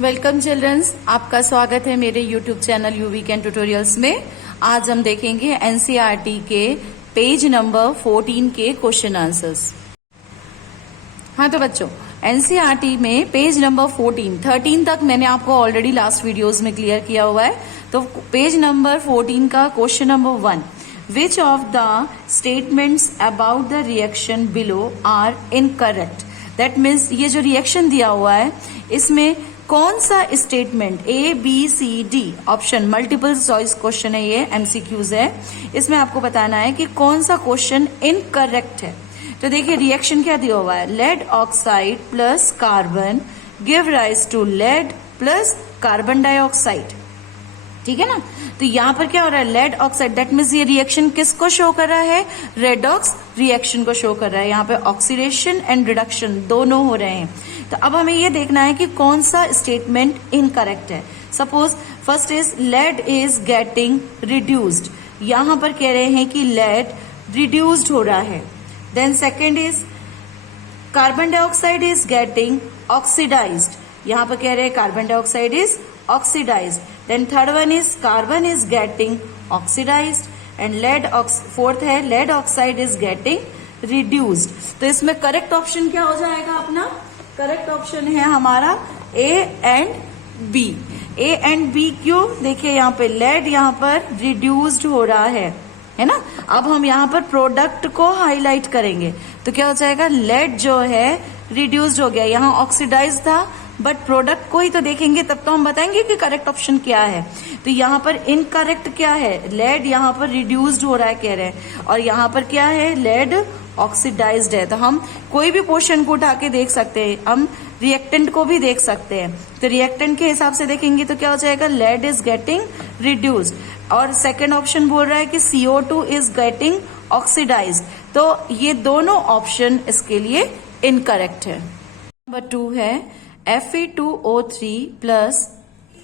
Welcome children's, आपका स्वागत है मेरे YouTube channel you weekend tutorials में। आज हम देखेंगे एनसीईआरटी के पेज नंबर 14 के क्वेश्चन आंसर्स। हाँ तो बच्चों, एनसीईआरटी में पेज नंबर 13 तक मैंने आपको ऑलरेडी लास्ट वीडियोस में क्लियर किया हुआ है। तो पेज नंबर 14 का question number 1, which of the statements about the reaction below are incorrect. That means ये जो रिएक्शन दिया हुआ है इसमें कौन सा statement A, B, C, D option multiple choice question है, ये एमसीक्यूज है। इसमें आपको बताना है कि कौन सा क्वेश्चन इनकरेक्ट है। तो देखिए रिएक्शन क्या दिया हुआ है, lead oxide plus carbon give rise to lead plus carbon dioxide. ठीक है ना। तो यहाँ पर क्या हो रहा है, लेड ऑक्साइड, दैट मीन्स ये रिएक्शन किसको शो कर रहा है, रेडॉक्स रिएक्शन को शो कर रहा है। यहाँ पे ऑक्सीडेशन एंड रिडक्शन दोनों हो रहे हैं। तो अब हमें ये देखना है कि कौन सा स्टेटमेंट इनकरेक्ट है। Suppose first is lead is getting reduced, यहां पर कह रहे हैं कि लेड रिड्यूस्ड हो रहा है। Then second is carbon dioxide is getting oxidised, यहां पर कह रहे हैं carbon dioxide is oxidised. Then third one is carbon is getting oxidised and lead, fourth है lead oxide is getting reduced. तो इसमें करेक्ट ऑप्शन क्या हो जाएगा अपना, करेक्ट ऑप्शन है हमारा A and B। A and B क्यों, देखिए यहाँ पे लेड यहाँ पर रिड्यूस्ड हो रहा है ना। अब हम यहाँ पर प्रोडक्ट को हाईलाइट करेंगे तो क्या हो जाएगा, लेड जो है रिड्यूस्ड हो गया, यहाँ ऑक्सीडाइज था बट प्रोडक्ट को ही तो देखेंगे तब तो हम बताएंगे कि करेक्ट ऑप्शन क्या है। तो यहाँ पर इनकरेक्ट क्या है, लेड यहाँ पर रिड्यूस्ड हो रहा है कह रहे हैं, और यहाँ पर क्या है, लेड ऑक्सीडाइज्ड है। तो हम कोई भी पोर्शन को उठा के देख सकते हैं, हम रिएक्टेंट को भी देख सकते हैं। तो रिएक्टेंट के हिसाब से देखेंगे तो क्या हो जाएगा, लेड इज गेटिंग रिड्यूस्ड, और सेकेंड ऑप्शन बोल रहा है कि CO2 इज गेटिंग ऑक्सीडाइज्ड। तो ये दोनों ऑप्शन इसके लिए इनकरेक्ट है। नंबर 2 है Fe2O3 plus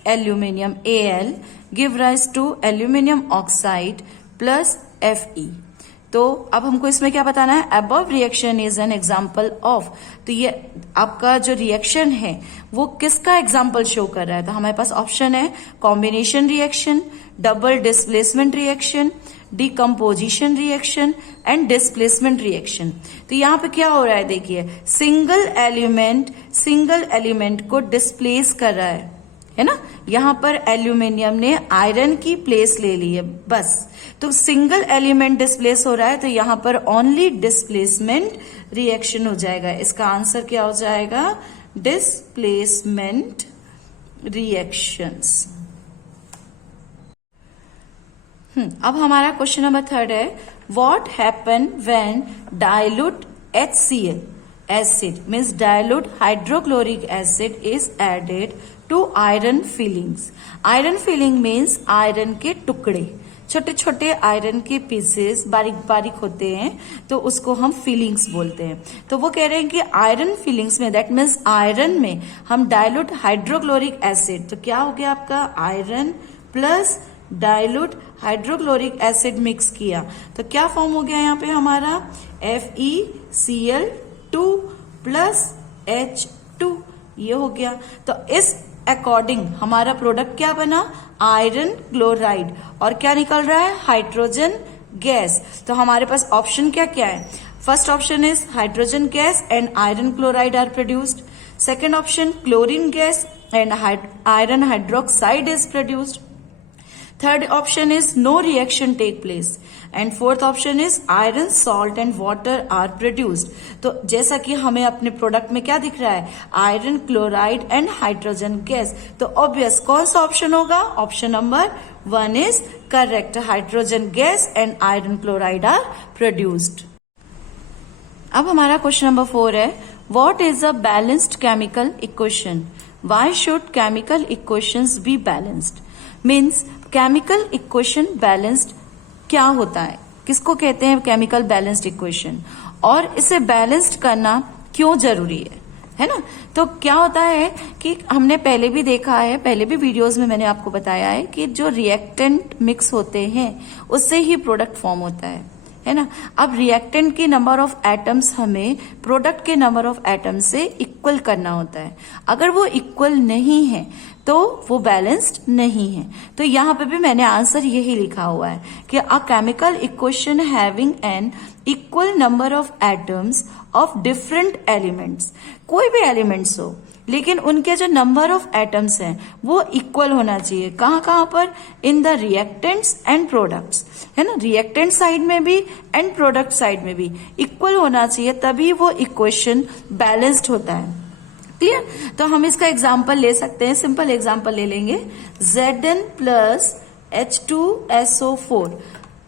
aluminium Al give rise to aluminium oxide plus Fe। तो अब हमको इसमें क्या बताना है, above reaction is an example of. तो ये आपका जो रिएक्शन है वो किसका एग्जाम्पल शो कर रहा है। तो हमारे पास ऑप्शन है combination reaction, double displacement reaction, decomposition reaction and displacement reaction. तो यहाँ पे क्या हो रहा है, देखिए सिंगल एलिमेंट को डिस्प्लेस कर रहा है ना। यहाँ पर एल्यूमिनियम ने आयरन की प्लेस ले ली है बस। तो सिंगल एलिमेंट डिस्प्लेस हो रहा है तो यहाँ पर ओनली डिस्प्लेसमेंट रिएक्शन हो जाएगा। इसका आंसर क्या हो जाएगा, डिस्प्लेसमेंट रिएक्शंस। अब हमारा क्वेश्चन नंबर 3 है, what happen when dilute HCl acid means dilute hydrochloric acid is added to iron filings. Iron filing means iron के टुकड़े, छोटे छोटे आयरन के पीसेस बारीक बारीक होते हैं तो उसको हम फिलिंग्स बोलते हैं। तो वो कह रहे हैं कि आयरन फिलिंग्स में, दैट मीन्स आयरन में हम डाइल्यूट हाइड्रोक्लोरिक एसिड, तो क्या हो गया आपका iron plus dilute hydrochloric acid mix किया तो क्या फॉर्म हो गया यहाँ पे हमारा FeCl2 प्लस H2, ये हो गया। तो इस अकॉर्डिंग हमारा प्रोडक्ट क्या बना, आयरन क्लोराइड, और क्या निकल रहा है, हाइड्रोजन गैस। तो हमारे पास ऑप्शन क्या क्या है, first option is hydrogen gas and iron chloride are produced, second option chlorine gas and iron hydroxide is produced, third option is no reaction take place, and fourth option is iron salt and water are produced. तो जैसा कि हमें अपने product में क्या दिख रहा है, iron chloride and hydrogen gas, तो ऑब्वियस कौन सा ऑप्शन होगा, option number 1 is correct, hydrogen gas and iron chloride are produced. अब हमारा क्वेश्चन नंबर 4 है, what is a balanced chemical equation, why should chemical equations be balanced. Means chemical equation balanced क्या होता है, किसको कहते हैं केमिकल बैलेंस्ड इक्वेशन, और इसे बैलेंस्ड करना क्यों जरूरी है ना। तो क्या होता है कि हमने पहले भी देखा है, पहले भी वीडियोस में मैंने आपको बताया है कि जो रिएक्टेंट मिक्स होते हैं उससे ही प्रोडक्ट फॉर्म होता है है ना। अब रिएक्टेंट के नंबर ऑफ एटम्स हमें प्रोडक्ट के नंबर ऑफ एटम्स से इक्वल करना होता है। अगर वो इक्वल नहीं है तो वो बैलेंस्ड नहीं है। तो यहां पे भी मैंने आंसर यही लिखा हुआ है कि a chemical equation having an equal number of atoms of different elements, कोई भी एलिमेंट्स हो लेकिन उनके जो नंबर ऑफ एटम्स हैं वो इक्वल होना चाहिए। कहां कहां पर? In the reactants and products, है ना। रिएक्टेंट साइड में भी एंड प्रोडक्ट साइड में भी इक्वल होना चाहिए, तभी वो इक्वेशन बैलेंस्ड होता है। क्लियर? तो हम इसका एग्जाम्पल ले सकते हैं, सिंपल एग्जाम्पल ले लेंगे, Zn प्लस H2SO4।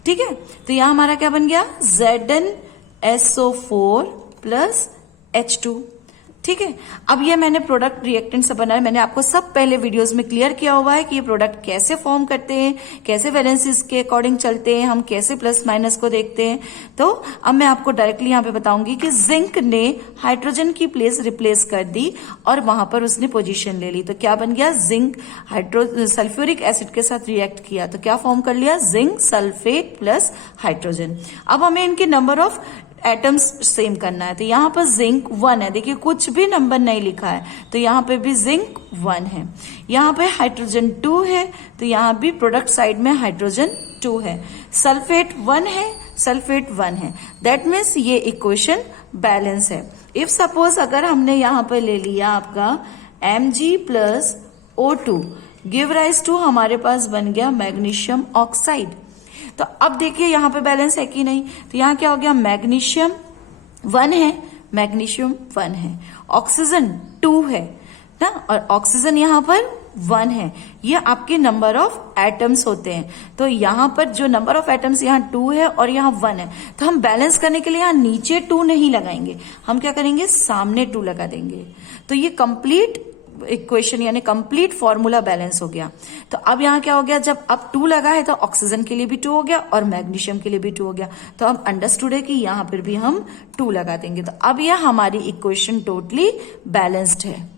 ठीक है, तो यहां हमारा क्या बन गया? ZnSO4 plus H2। ठीक है, अब ये मैंने प्रोडक्ट रिएक्टेंट से बनाया, मैंने आपको सब पहले वीडियोस में क्लियर किया हुआ है कि ये प्रोडक्ट कैसे फॉर्म करते हैं, कैसे वैलेंसीज के अकॉर्डिंग चलते हैं, हम कैसे प्लस माइनस को देखते हैं। तो अब मैं आपको डायरेक्टली यहाँ पे बताऊंगी कि जिंक ने हाइड्रोजन की प्लेस रिप्लेस कर दी और वहां पर उसने पोजीशन ले ली। तो क्या बन गया? जिंक सल्फ्यूरिक एसिड के साथ रिएक्ट किया तो क्या फॉर्म कर लिया? Zinc sulphate plus hydrogen. अब हमें इनके नंबर ऑफ एटम्स सेम करना है, तो यहां पर जिंक 1 है, देखिए कुछ भी नंबर नहीं लिखा है, तो यहां पे भी जिंक 1 है। यहां पे हाइड्रोजन 2 है, तो यहां भी प्रोडक्ट साइड में हाइड्रोजन 2 है। सल्फेट 1 है, सल्फेट 1 है, दैट मीन्स ये इक्वेशन बैलेंस है। इफ सपोज अगर हमने यहां पर ले लिया आपका Mg plus O2 give rise to, हमारे पास बन गया मैग्नीशियम ऑक्साइड। तो अब देखिए यहां पे बैलेंस है कि नहीं, तो यहां क्या हो गया? मैग्नीशियम 1 है, मैग्नीशियम 1 है, ऑक्सीजन 2 है ना, और ऑक्सीजन यहां पर 1 है। ये आपके नंबर ऑफ एटम्स होते हैं। तो यहां पर जो नंबर ऑफ एटम्स यहां 2 है और यहां 1 है, तो हम बैलेंस करने के लिए यहां नीचे 2 नहीं लगाएंगे, हम क्या करेंगे? सामने 2 लगा देंगे। तो ये कंप्लीट इक्वेशन यानी कंप्लीट फॉर्मूला बैलेंस हो गया। तो अब यहां क्या हो गया? जब अब 2 लगा है तो ऑक्सीजन के लिए भी 2 हो गया और मैग्नीशियम के लिए भी 2 हो गया। तो अब अंडरस्टूड है कि यहां पर भी हम 2 लगा देंगे। तो अब यह हमारी इक्वेशन टोटली बैलेंस्ड है।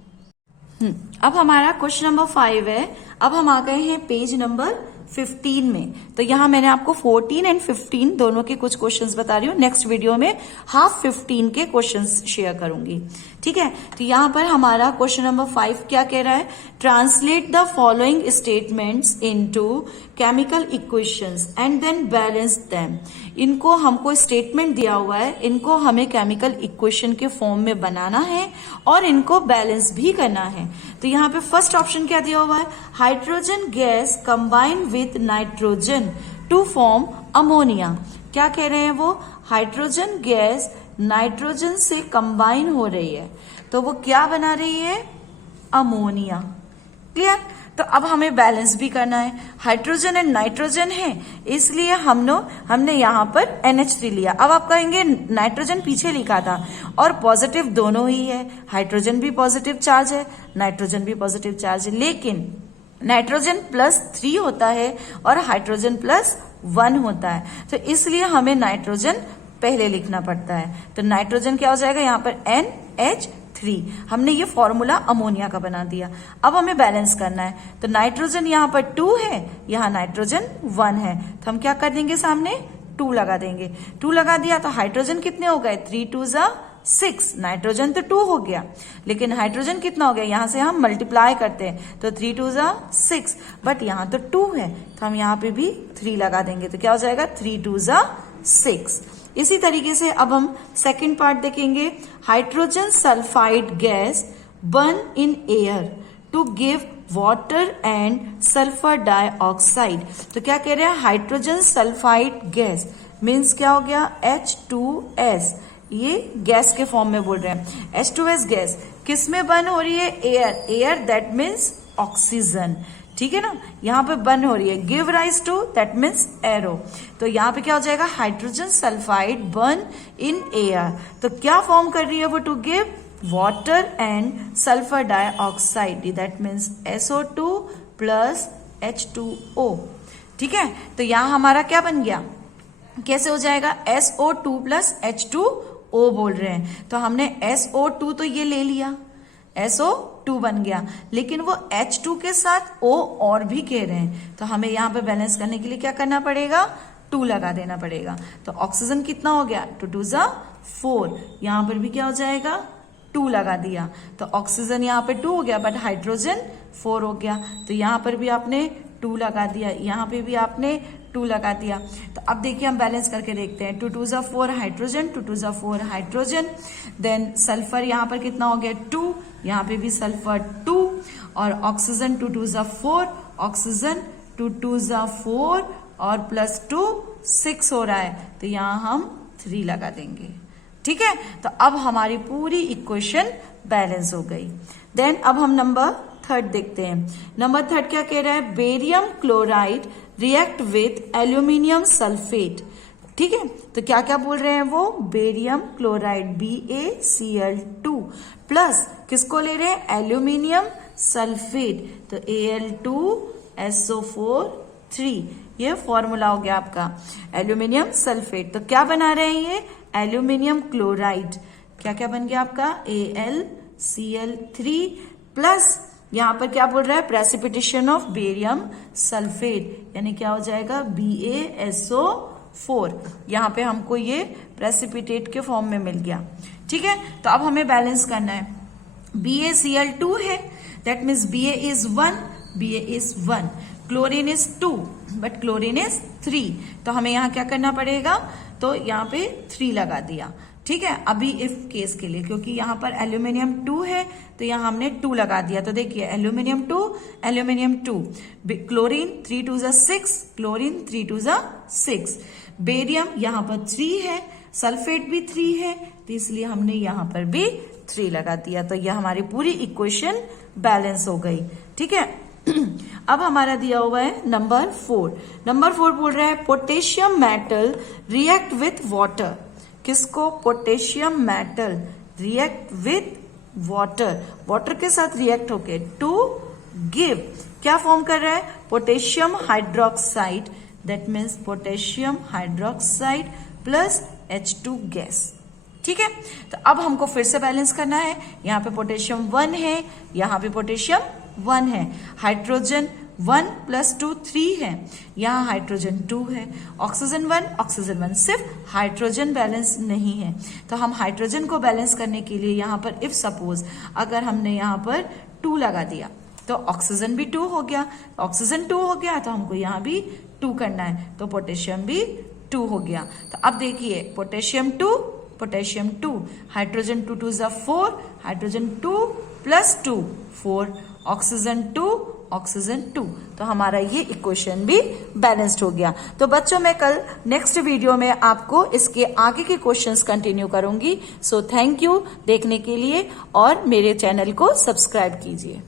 अब हमारा क्वेश्चन नंबर 5 है। अब हम आ गए हैं पेज नंबर 15 में। तो यहां मैंने आपको 14 एंड 15 दोनों के कुछ क्वेश्चंस बता रही हूँ। नेक्स्ट वीडियो में हाफ 15 के क्वेश्चंस शेयर करूंगी। ठीक है, तो यहां पर हमारा क्वेश्चन नंबर 5 क्या कह रहा है? Translate the following statements into chemical equations and then balance them. इनको हमको स्टेटमेंट दिया हुआ है, इनको हमें केमिकल इक्वेशन के फॉर्म में बनाना है और इनको बैलेंस भी करना है। तो यहाँ पे फर्स्ट ऑप्शन क्या दिया हुआ है? Hydrogen gas combine with nitrogen to form ammonia. क्या कह रहे हैं वो? हाइड्रोजन गैस नाइट्रोजन से कंबाइन हो रही है, तो वो क्या बना रही है? अमोनिया। क्लियर? तो अब हमें बैलेंस भी करना है। हाइड्रोजन एंड नाइट्रोजन है, इसलिए हमने यहां पर NH3 लिया। अब आप कहेंगे नाइट्रोजन पीछे लिखा था और पॉजिटिव दोनों ही है, हाइड्रोजन भी पॉजिटिव चार्ज है, नाइट्रोजन भी पॉजिटिव चार्ज है, लेकिन नाइट्रोजन +3 होता है और हाइड्रोजन +1 होता है, तो इसलिए हमें नाइट्रोजन पहले लिखना पड़ता है। तो नाइट्रोजन क्या हो जाएगा? यहाँ पर NH3। हमने ये फॉर्मूला अमोनिया का बना दिया। अब हमें बैलेंस करना है, तो नाइट्रोजन यहाँ पर 2 है, यहाँ नाइट्रोजन 1 है, तो हम क्या कर देंगे? सामने 2 लगा देंगे। 2 लगा दिया तो हाइड्रोजन कितने हो गए? 3 2 6। नाइट्रोजन तो 2 हो गया, लेकिन हाइड्रोजन कितना हो गया? यहां से हम मल्टीप्लाई करते हैं तो 3 2 6, बट यहां तो 2 है, तो हम यहां पे भी 3 लगा देंगे, तो क्या हो जाएगा? 3 2 6। इसी तरीके से अब हम सेकंड पार्ट देखेंगे। Hydrogen sulphide gas burn in air to give water and sulphur dioxide. तो क्या कह रहे हैं? हाइड्रोजन सल्फाइड गैस मीन्स क्या हो गया? H2S। ये गैस के फॉर्म में बोल रहे हैं। H2S गैस किस में बर्न हो रही है? Air. Air that means oxygen. ठीक है ना, यहां पे बर्न हो रही है। Give rise to that means arrow. तो यहां पे क्या हो जाएगा? Hydrogen sulphide burn in air. तो क्या फॉर्म कर रही है वो? To give water and sulphur dioxide, that means SO2 plus H2O। ठीक है, तो यहां हमारा क्या बन गया? कैसे हो जाएगा? SO2 प्लस H2O बोल रहे हैं, तो हमने SO2 तो ये ले लिया, SO2 बन गया, लेकिन वो H2 के साथ O और भी कह रहे हैं, तो हमें यहां पे बैलेंस करने के लिए क्या करना पड़ेगा? 2 लगा देना पड़ेगा। तो ऑक्सीजन कितना हो गया, 2 2 जा 4, यहां पर भी क्या हो जाएगा 2 लगा दिया, तो ऑक्सीजन यहाँ पे 2 हो गया, बट हाइड्रोजन 4 हो गया। तो यहाँ पर भी आपने 2 लगा दिया, यहाँ पे भी आपने 2 लगा दिया। तो अब देखिए हम बैलेंस करके देखते हैं, 2 2 जा 4 हाइड्रोजन, 2 2 जा 4 हाइड्रोजन, देन सल्फर यहाँ पर कितना हो गया 2, यहाँ पे भी सल्फर 2, और ऑक्सीजन 2 2 जा 4, ऑक्सीजन 2 2 जा 4 और प्लस 2 6 हो रहा है, तो यहाँ हम 3 लगा देंगे। ठीक है, तो अब हमारी पूरी इक्वेशन बैलेंस हो गई। देन अब हम नंबर 3 देखते हैं। नंबर 3 क्या कह रहा है, barium chloride react with aluminium sulphate. ठीक है, तो क्या क्या बोल रहे हैं वो, बेरियम क्लोराइड BaCl2 प्लस किसको ले रहे हैं, एल्यूमिनियम सल्फेट, तो Al2SO4 ये फॉर्मूला हो गया आपका एल्यूमिनियम सल्फेट। तो क्या बना रहे हैं ये, एल्यूमिनियम क्लोराइड, क्या क्या बन गया आपका AlCl3 प्लस यहां पर क्या बोल रहा है, प्रेसिपिटेशन ऑफ बेरियम सल्फेट, यानी क्या हो जाएगा BaSO4। यहां पे हमको ये प्रेसिपिटेट के फॉर्म में मिल गया। ठीक है, तो अब हमें बैलेंस करना है, BaCl2 है, that means Ba is 1, chlorine is 2, but chlorine is 3, तो हमें यहाँ क्या करना पड़ेगा, तो यहाँ पे 3 लगा दिया। ठीक है, अभी इफ केस के लिए, क्योंकि यहाँ पर एल्यूमिनियम 2 है तो यहाँ हमने 2 लगा दिया, तो देखिए एल्यूमिनियम 2, क्लोरीन 3 2 जा 6, क्लोरीन 3 2 जा 6, बेरियम यहाँ पर 3 है, सल्फेट भी 3 है, तो इसलिए हमने यहाँ पर भी 3 लगा दिया। तो यह हमारी पूरी इक्वेशन बैलेंस हो गई। ठीक है, अब हमारा दिया हुआ है नंबर 4। नंबर 4 बोल रहा है potassium metal react with water. किसको, potassium metal react with water, water के साथ रिएक्ट होके टू गिव, क्या फॉर्म कर रहा है, potassium hydroxide, that means potassium hydroxide plus H2 gas. ठीक है, तो अब हमको फिर से बैलेंस करना है, यहाँ पे पोटेशियम 1 है, यहाँ पे पोटेशियम 1 है, हाइड्रोजन 1 + 2 3 है, यहाँ हाइड्रोजन 2 है, ऑक्सीजन 1, सिर्फ हाइड्रोजन बैलेंस नहीं है। तो हम हाइड्रोजन को बैलेंस करने के लिए यहाँ पर इफ सपोज अगर हमने यहाँ पर 2 लगा दिया तो ऑक्सीजन भी 2 हो गया, ऑक्सीजन 2 हो गया तो हमको यहाँ भी 2 करना है, तो पोटेशियम भी 2 हो गया। तो अब देखिए पोटेशियम 2, हाइड्रोजन 2 2 जा 4, हाइड्रोजन 2 + 2 4, ऑक्सीजन 2, तो हमारा ये इक्वेशन भी बैलेंस्ड हो गया। तो बच्चों मैं कल नेक्स्ट वीडियो में आपको इसके आगे के क्वेश्चंस कंटिन्यू करूंगी। सो थैंक यू देखने के लिए और मेरे चैनल को सब्सक्राइब कीजिए।